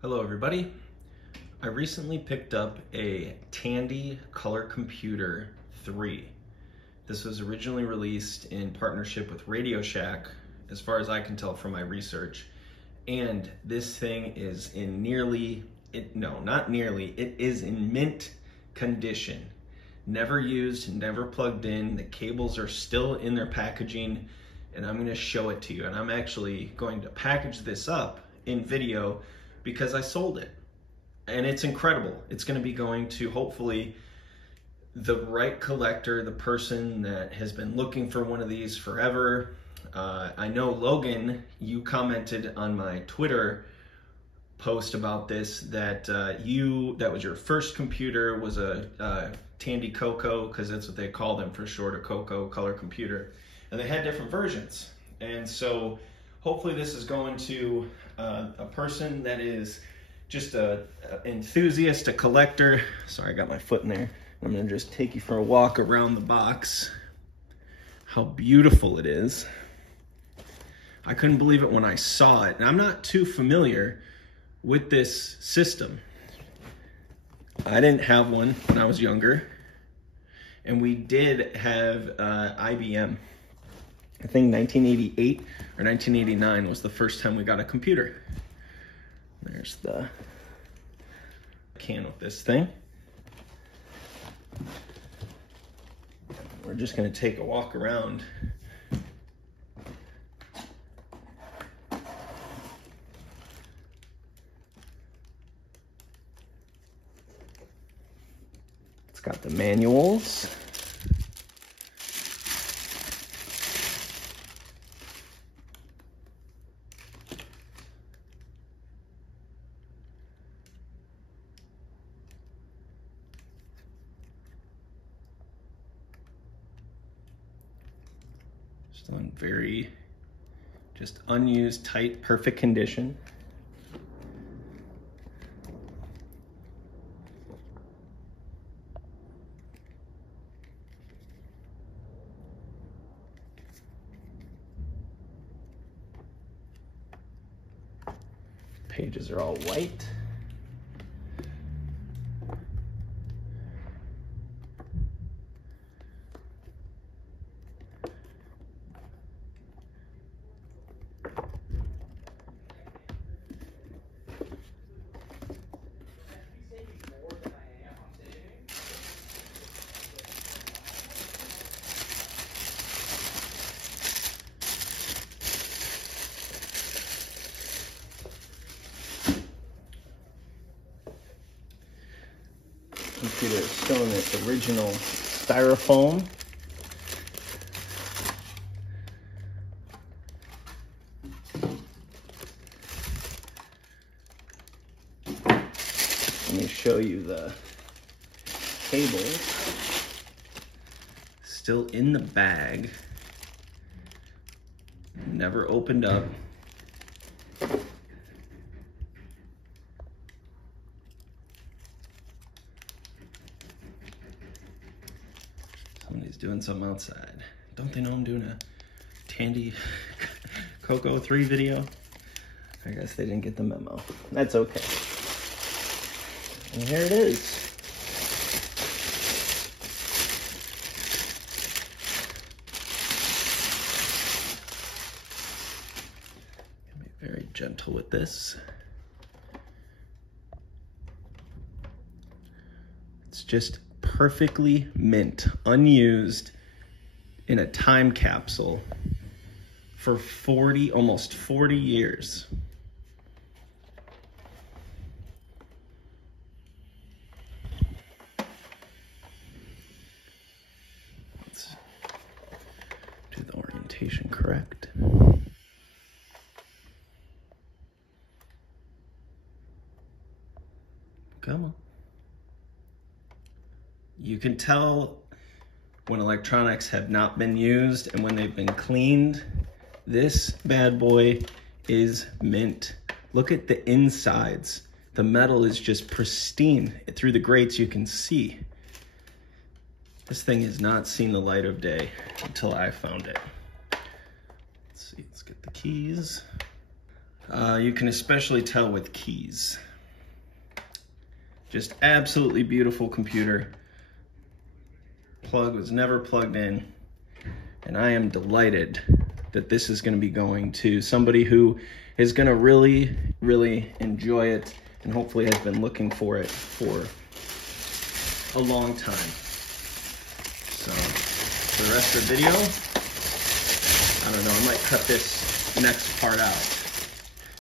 Hello everybody. I recently picked up a Tandy Color Computer 3. This was originally released in partnership with Radio Shack, as far as I can tell from my research. And this thing is in it is in mint condition. Never used, never plugged in. The cables are still in their packaging, and I'm gonna show it to you. And I'm actually going to package this up in video because I sold it. And it's incredible. It's gonna be going to hopefully the right collector, the person that has been looking for one of these forever. I know Logan, you commented on my Twitter post about this that that was your first computer, was a Tandy CoCo, because that's what they call them for short, a CoCo color computer. And they had different versions. And so hopefully this is going to a person that is just an enthusiast, a collector. Sorry, I got my foot in there. I'm gonna just take you for a walk around the box. How beautiful it is. I couldn't believe it when I saw it. And I'm not too familiar with this system. I didn't have one when I was younger. And we did have IBM. I think 1988 or 1989 was the first time we got a computer. There's the can with this thing. We're just gonna take a walk around. It's got the manuals. Still in very just unused, tight, perfect condition. Pages are all white. Computer is still in its original styrofoam. Let me show you the cables. Still in the bag. Never opened up. Somebody's doing something outside. Don't they know I'm doing a Tandy CoCo 3 video? I guess they didn't get the memo. That's okay. And here it is. Be very gentle with this. It's just perfectly mint, unused, in a time capsule for almost 40 years. Let's do the orientation correct. Come on. You can tell when electronics have not been used and when they've been cleaned. This bad boy is mint. Look at the insides. The metal is just pristine. Through the grates you can see. This thing has not seen the light of day until I found it. Let's see, let's get the keys. You can especially tell with keys. Just absolutely beautiful computer. Plug was never plugged in, and I am delighted that this is going to be going to somebody who is going to really, really enjoy it, and hopefully has been looking for it for a long time. So for the rest of the video, I don't know, I might cut this next part out.